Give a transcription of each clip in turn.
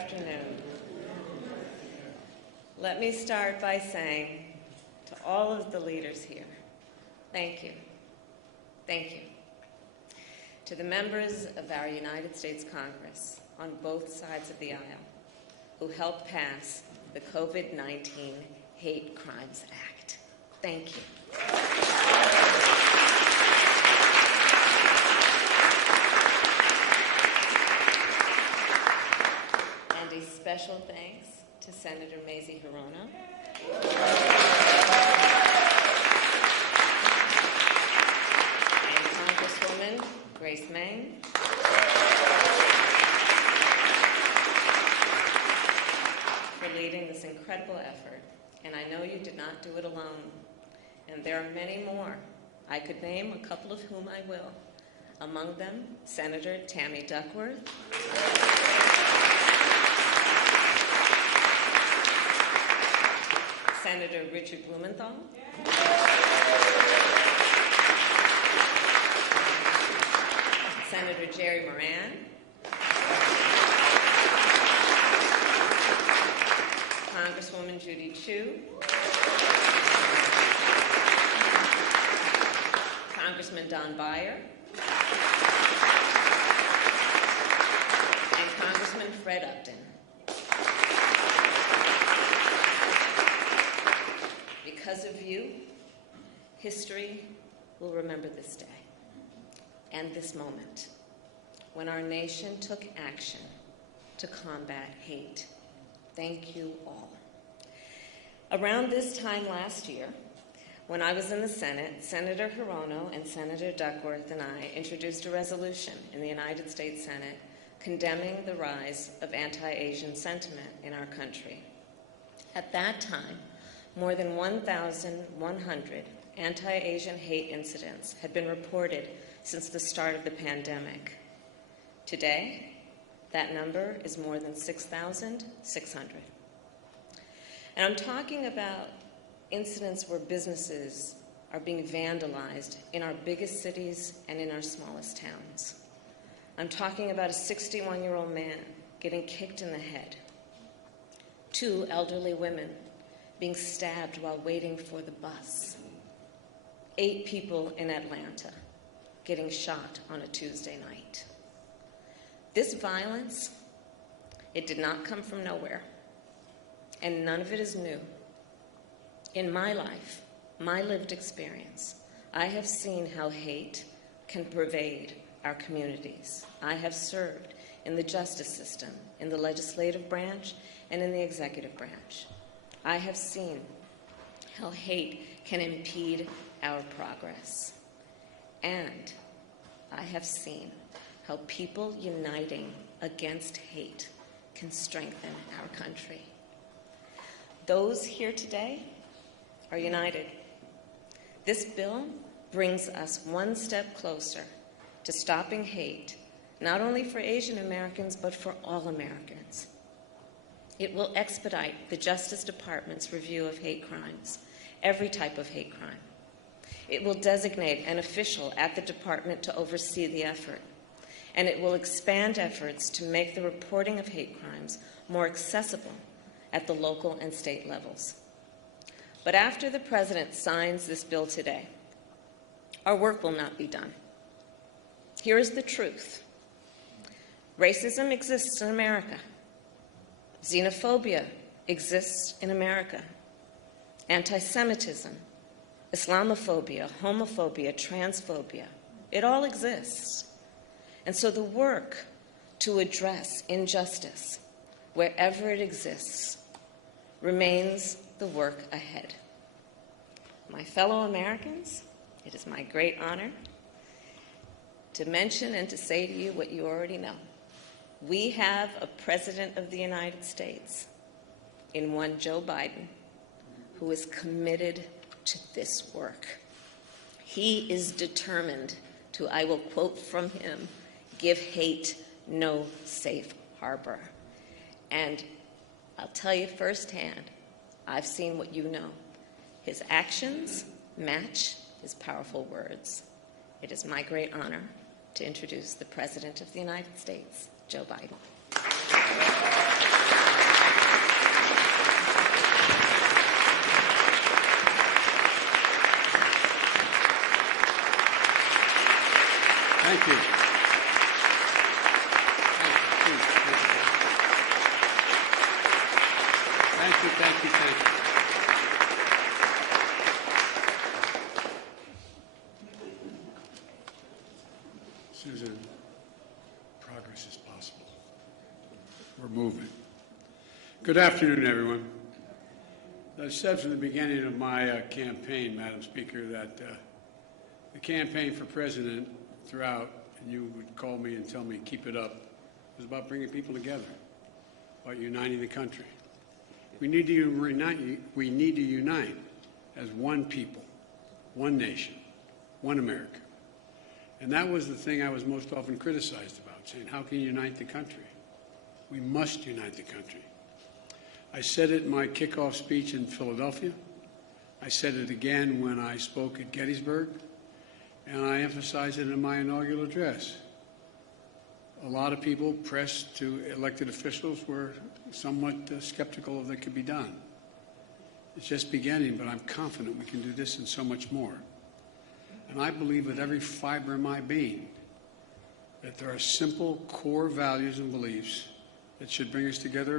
afternoon. Let me start by saying to all of the leaders here, thank you. Thank you. To the members of our United States Congress on both sides of the aisle who helped pass the COVID-19 Hate Crimes Act, thank you. And a special thanks to Senator Mazie Hirono and Congresswoman Grace Meng for leading this incredible effort. And I know you did not do it alone. And there are many more. I could name a couple of whom I will. Among them, Senator Tammy Duckworth, Senator Richard Blumenthal, Senator Jerry Moran, Congresswoman Judy Chu, Congressman Don Beyer, and Congressman Fred Upton. Because of you, history will remember this day and this moment when our nation took action to combat hate. Thank you all. Around this time last year, when I was in the Senate, Senator Hirono and Senator Duckworth and I introduced a resolution in the United States Senate condemning the rise of anti-Asian sentiment in our country. At that time, more than 1,100 anti-Asian hate incidents had been reported since the start of the pandemic. Today, that number is more than 6,600. And I'm talking about incidents where businesses are being vandalized in our biggest cities and in our smallest towns. I'm talking about a 61-year-old man getting kicked in the head, 2 elderly women being stabbed while waiting for the bus, 8 people in Atlanta getting shot on a Tuesday night. This violence, it did not come from nowhere, and none of it is new. In my life, my lived experience, I have seen how hate can pervade our communities. I have served in the justice system, in the legislative branch, and in the executive branch. I have seen how hate can impede our progress. And I have seen how people uniting against hate can strengthen our country. Those here today are united. This bill brings us one step closer to stopping hate, not only for Asian Americans, but for all Americans. It will expedite the Justice Department's review of hate crimes, every type of hate crime. It will designate an official at the department to oversee the effort, and it will expand efforts to make the reporting of hate crimes more accessible at the local and state levels. But after the President signs this bill today, our work will not be done. Here is the truth. Racism exists in America. Xenophobia exists in America. Anti-Semitism, Islamophobia, homophobia, transphobia, it all exists. And so the work to address injustice, wherever it exists, remains the work ahead. My fellow Americans, it is my great honor to mention and to say to you what you already know. We have a President of the United States in one Joe Biden who is committed to this work. He is determined to, I will quote from him, give hate no safe harbor. And I'll tell you firsthand, I've seen what you know. His actions match his powerful words. It is my great honor to introduce the President of the United States, Joe Biden. Thank you, thank you, thank you. Susan, progress is possible. We're moving. Good afternoon, everyone. I said from the beginning of my campaign, Madam Speaker, that the campaign for president throughout, and you would call me and tell me, keep it up, was about bringing people together, about uniting the country. We need to unite as one people, one nation, one America. And that was the thing I was most often criticized about, saying, how can you unite the country? We must unite the country. I said it in my kickoff speech in Philadelphia. I said it again when I spoke at Gettysburg, and I emphasized it in my inaugural address. A lot of people, press to elected officials, were somewhat skeptical of that could be done. It's just beginning, but I'm confident we can do this and so much more. And I believe with every fiber in my being that there are simple core values and beliefs that should bring us together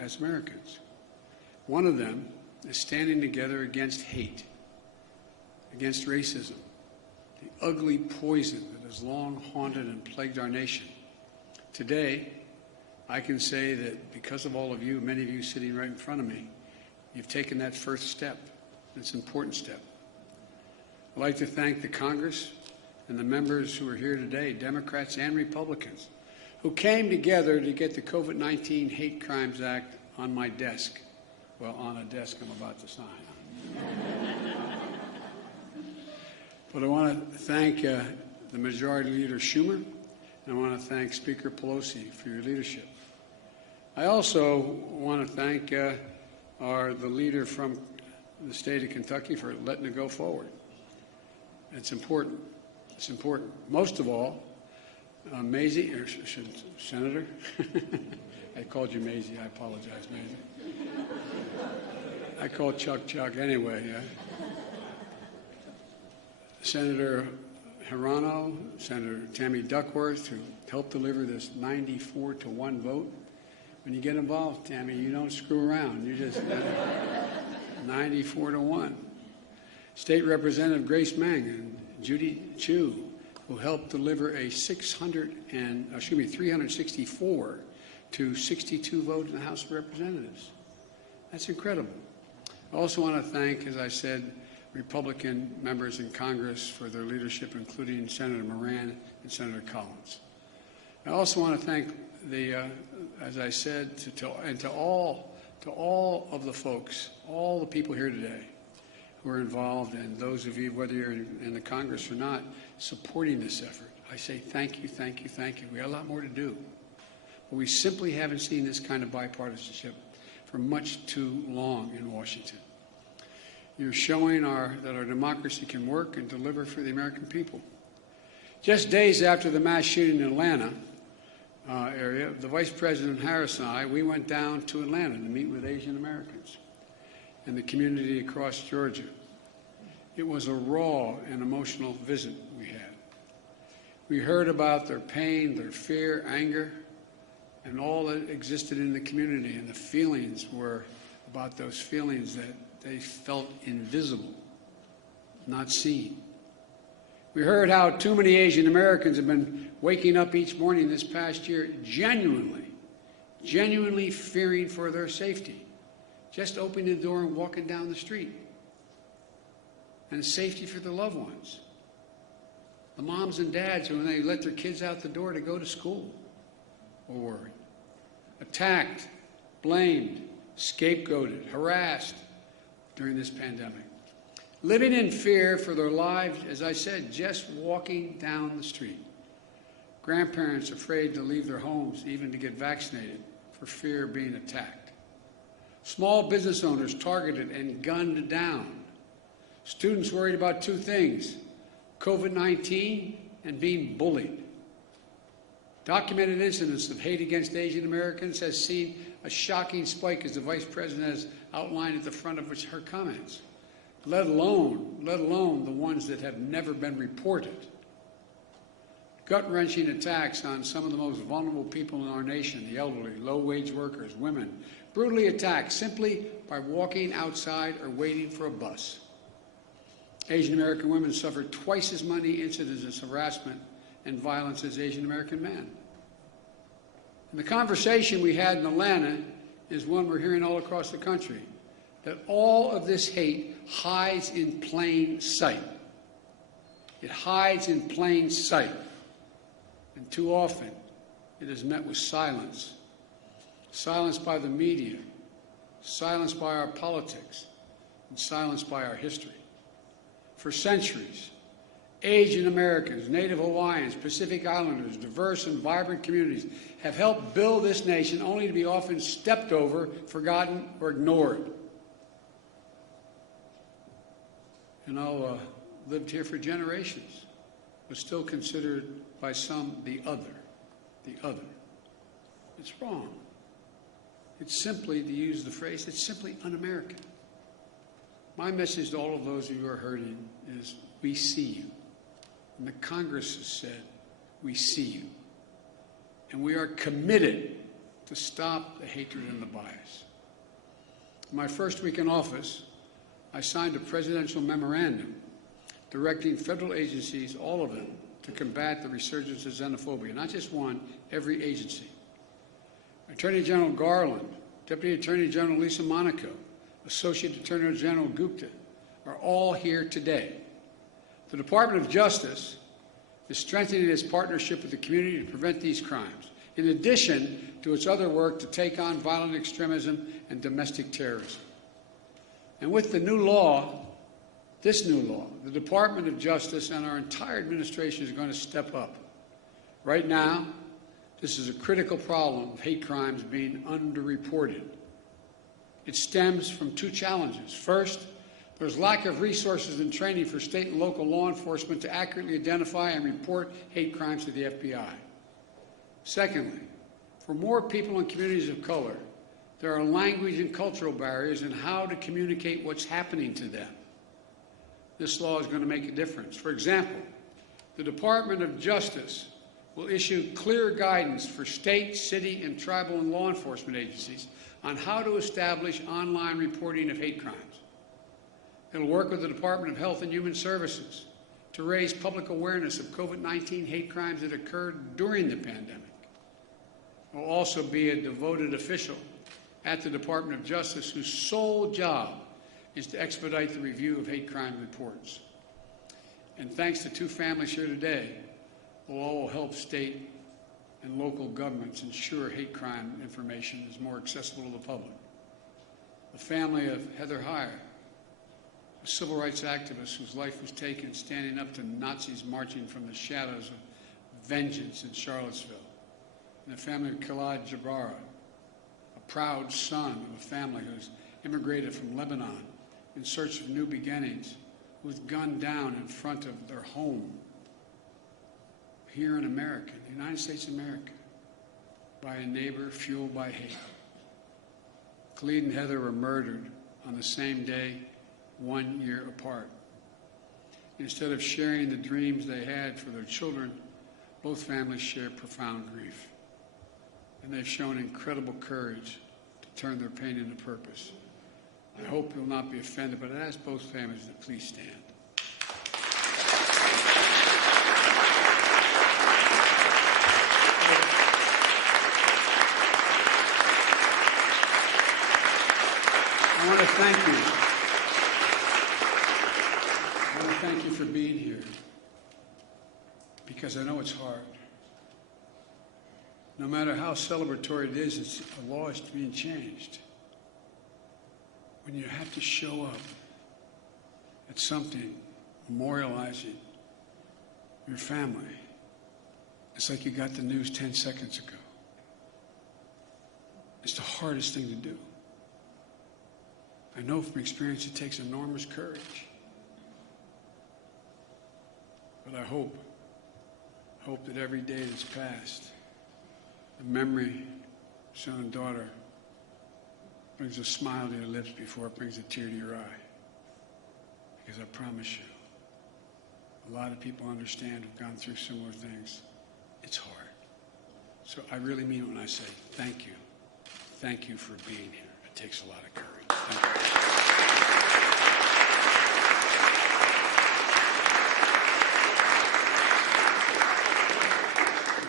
as Americans. One of them is standing together against hate, against racism, the ugly poison that has long haunted and plagued our nation. Today, I can say that because of all of you, many of you sitting right in front of me, you've taken that first step. It's an important step. I'd like to thank the Congress and the members who are here today, Democrats and Republicans, who came together to get the COVID-19 Hate Crimes Act on my desk. Well, on a desk I'm about to sign. But I want to thank the Majority Leader Schumer, and I want to thank Speaker Pelosi for your leadership. I also want to thank the leader from the state of Kentucky for letting it go forward. It's important. It's important. Most of all, Maisie, or Senator, I called you Maisie. I apologize, Maisie. I called Chuck anyway. Senator Hirano, Senator Tammy Duckworth, who helped deliver this 94-1 vote. When you get involved, Tammy, you don't screw around. You just 94-1. State Representative Grace Meng and Judy Chu, who helped deliver a 364 to 62 vote in the House of Representatives. That's incredible. I also want to thank, as I said, Republican members in Congress for their leadership, including Senator Moran and Senator Collins. I also want to thank as I said, to all of the folks, all the people here today who are involved, and those of you, whether you're in the Congress or not, supporting this effort. I say thank you, thank you, thank you. We got a lot more to do. But we simply haven't seen this kind of bipartisanship for much too long in Washington. You're showing that our democracy can work and deliver for the American people. Just days after the mass shooting in Atlanta area, the Vice President Harris and I, we went down to Atlanta to meet with Asian Americans and the community across Georgia. It was a raw and emotional visit we had. We heard about their pain, their fear, anger, and all that existed in the community, and the feelings were about those feelings that they felt invisible, not seen. We heard how too many Asian Americans have been waking up each morning this past year genuinely fearing for their safety, just opening the door and walking down the street, and safety for their loved ones. The moms and dads who, when they let their kids out the door to go to school, were worried. Attacked, blamed, scapegoated, harassed during this pandemic. Living in fear for their lives, as I said, just walking down the street. Grandparents afraid to leave their homes, even to get vaccinated, for fear of being attacked. Small business owners targeted and gunned down. Students worried about two things: COVID-19 and being bullied. Documented incidents of hate against Asian Americans has seen a shocking spike, as the Vice President has outlined at the front of her comments, let alone the ones that have never been reported. Gut-wrenching attacks on some of the most vulnerable people in our nation, the elderly, low-wage workers, women, brutally attacked simply by walking outside or waiting for a bus. Asian American women suffer twice as many incidents of harassment and violence as Asian American men. And the conversation we had in Atlanta is one we're hearing all across the country, that all of this hate hides in plain sight. It hides in plain sight. And too often, it is met with silence. Silence by the media, silence by our politics, and silence by our history. For centuries, Asian Americans, Native Hawaiians, Pacific Islanders, diverse and vibrant communities have helped build this nation only to be often stepped over, forgotten, or ignored. Lived here for generations, but still considered by some the other. The other. It's wrong. It's simply, to use the phrase, it's simply un-American. My message to all of those of you who are hurting is, we see you. And the Congress has said, we see you. And we are committed to stop the hatred and the bias. In my first week in office, I signed a presidential memorandum directing federal agencies, all of them, to combat the resurgence of xenophobia. Not just one, every agency. Attorney General Garland, Deputy Attorney General Lisa Monaco, Associate Attorney General Gupta are all here today. The Department of Justice is strengthening its partnership with the community to prevent these crimes, in addition to its other work to take on violent extremism and domestic terrorism. And with the new law, this new law, the Department of Justice and our entire administration is going to step up. Right now, this is a critical problem of hate crimes being underreported. It stems from two challenges. First, there's lack of resources and training for state and local law enforcement to accurately identify and report hate crimes to the FBI. Secondly, for more people in communities of color, there are language and cultural barriers in how to communicate what's happening to them. This law is going to make a difference. For example, the Department of Justice will issue clear guidance for state, city, and tribal and law enforcement agencies on how to establish online reporting of hate crimes. It'll work with the Department of Health and Human Services to raise public awareness of COVID-19 hate crimes that occurred during the pandemic. It will also be a devoted official at the Department of Justice whose sole job is to expedite the review of hate crime reports. And thanks to two families here today, who all will help state and local governments ensure hate crime information is more accessible to the public. The family of Heather Heyer, a civil rights activist whose life was taken standing up to Nazis marching from the shadows of vengeance in Charlottesville. And the family of Khalid Jabara, a proud son of a family who's immigrated from Lebanon in search of new beginnings, who was gunned down in front of their home here in America, the United States of America, by a neighbor fueled by hate. Khalid and Heather were murdered on the same day, 1 year apart. Instead of sharing the dreams they had for their children, both families share profound grief. And they've shown incredible courage to turn their pain into purpose. I hope you'll not be offended, but I ask both families to please stand. I want to thank you. I want to thank you for being here, because I know it's hard. No matter how celebratory it is, the law is being changed. When you have to show up at something memorializing your family, it's like you got the news 10 seconds ago. It's the hardest thing to do. I know from experience it takes enormous courage. But I hope that every day that's passed, the memory, son and daughter, brings a smile to your lips before it brings a tear to your eye. Because I promise you, a lot of people understand who've gone through similar things. It's hard. So I really mean it when I say thank you. thank you for being here. It takes a lot of courage. Thank you.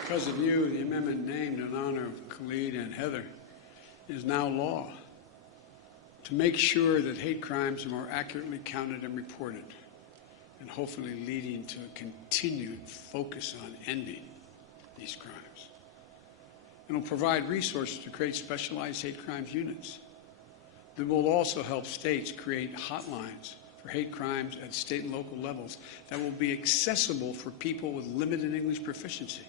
Because of you, the amendment named in honor of Khalid and Heather is now law to make sure that hate crimes are more accurately counted and reported, and hopefully leading to a continued focus on ending these crimes. And will provide resources to create specialized hate crimes units that will also help states create hotlines for hate crimes at state and local levels that will be accessible for people with limited English proficiency.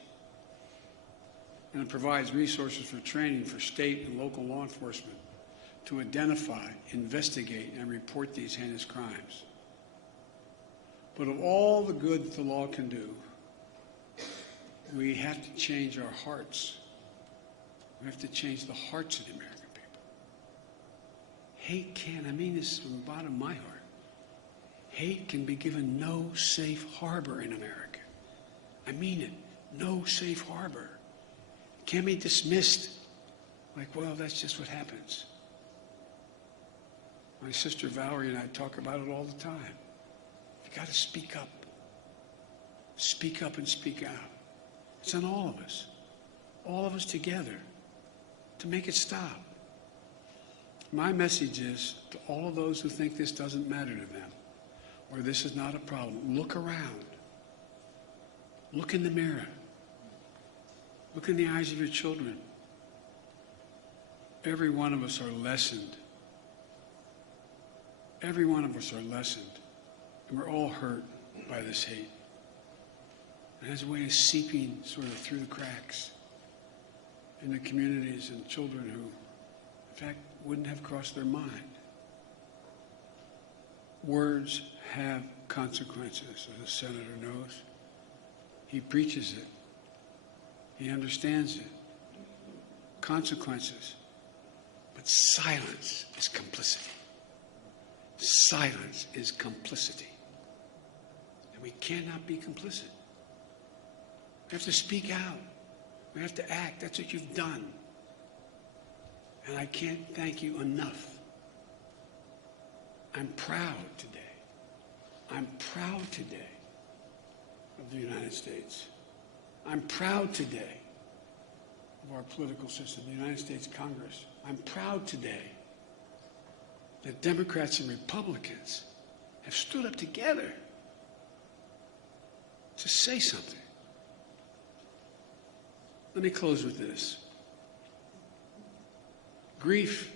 And it provides resources for training for state and local law enforcement to identify, investigate, and report these heinous crimes. But of all the good that the law can do, we have to change our hearts. We have to change the hearts of the American people. Hate can, I mean this from the bottom of my heart, hate can be given no safe harbor in America. I mean it, no safe harbor. It can't be dismissed like, well, that's just what happens. My sister Valerie and I talk about it all the time. You've got to speak up. Speak up and speak out. It's on all of us together, to make it stop. My message is to all of those who think this doesn't matter to them, or this is not a problem, look around. Look in the mirror. Look in the eyes of your children. Every one of us are lessened. Every one of us are lessened. And we're all hurt by this hate. It has a way of seeping sort of through the cracks in the communities and children who, in fact, wouldn't have crossed their mind. Words have consequences, as the senator knows. He preaches it. He understands it. Consequences. But silence is complicity. Silence is complicity. And we cannot be complicit. We have to speak out. We have to act. That's what you've done. And I can't thank you enough. I'm proud today. I'm proud today of the United States. I'm proud today of our political system, the United States Congress. I'm proud today that Democrats and Republicans have stood up together to say something. Let me close with this. Grief,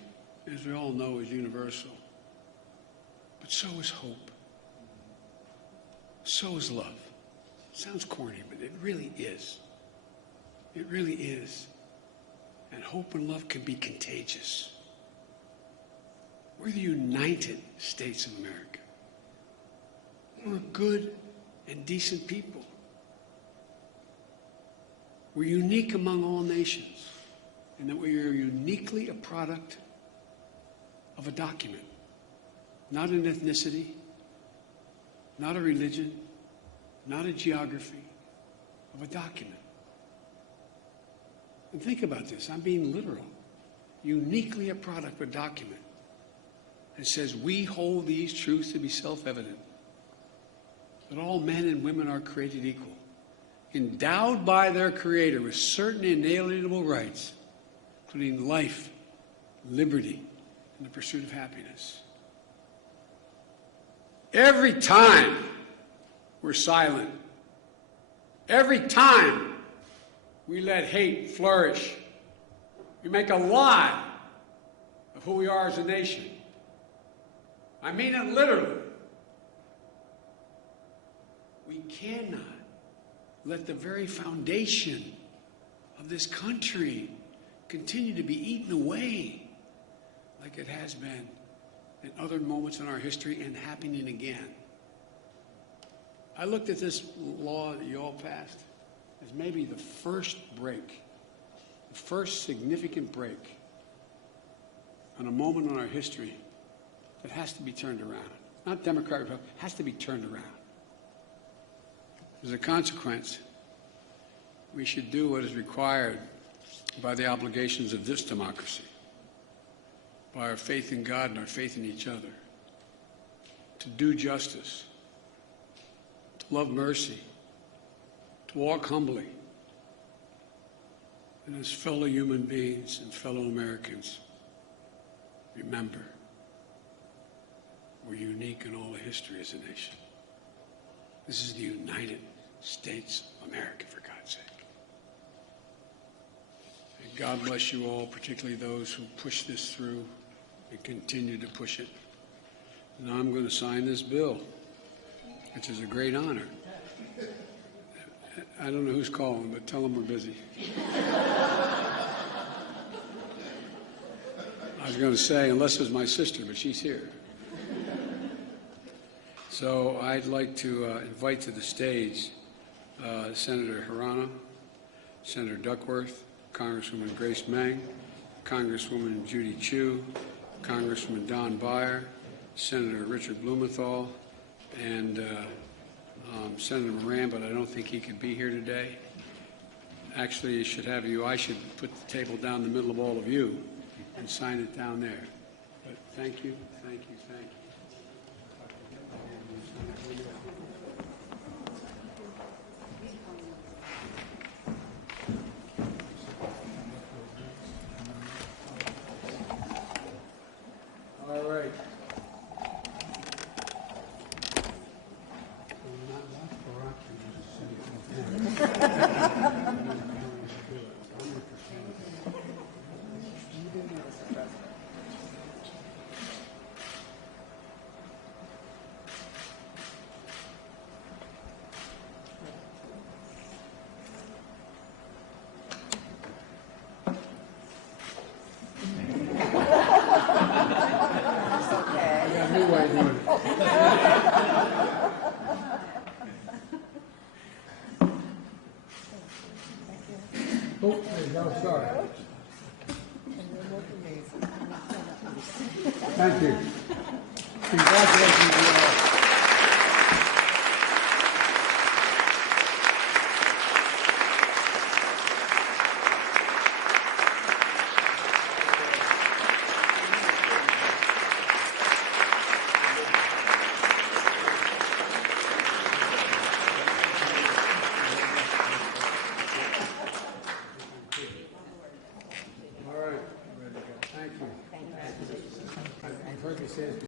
as we all know, is universal. But so is hope. So is love. Sounds corny, but it really is. It really is. And hope and love can be contagious. We're the United States of America. We're good and decent people. We're unique among all nations in that we are uniquely a product of a document, not an ethnicity, not a religion, not a geography, of a document. And think about this, I'm being literal. Uniquely a product of a document that says we hold these truths to be self-evident, that all men and women are created equal, endowed by their Creator with certain inalienable rights, including life, liberty, and the pursuit of happiness. Every time we're silent, every time we let hate flourish, we make a lie of who we are as a nation. I mean it literally. We cannot let the very foundation of this country continue to be eaten away like it has been in other moments in our history and happening again. I looked at this law that you all passed as maybe the first break, the first significant break on a moment in our history that has to be turned around. Not Democrat, Republican, has to be turned around. As a consequence, we should do what is required by the obligations of this democracy. by our faith in God and our faith in each other, to do justice, to love mercy, to walk humbly, and as fellow human beings and fellow Americans, remember, we're unique in all of history as a nation. This is the United States of America, for God's sake. And God bless you all, particularly those who push this through and continue to push it. Now I'm going to sign this bill, which is a great honor. I don't know who's calling, but tell them we're busy. I was going to say, unless it was my sister, but she's here. So I'd like to invite to the stage Senator Hirano, Senator Duckworth, Congresswoman Grace Meng, Congresswoman Judy Chu, Congressman Don Beyer, Senator Richard Blumenthal, and Senator Moran, but I don't think he could be here today. Actually, I should put the table down the middle of all of you and sign it down there. But thank you, thank you, thank you. All right. Oh, there you go, sorry. Thank you. Congratulations to you all. All right. Thank you. I've heard you say it.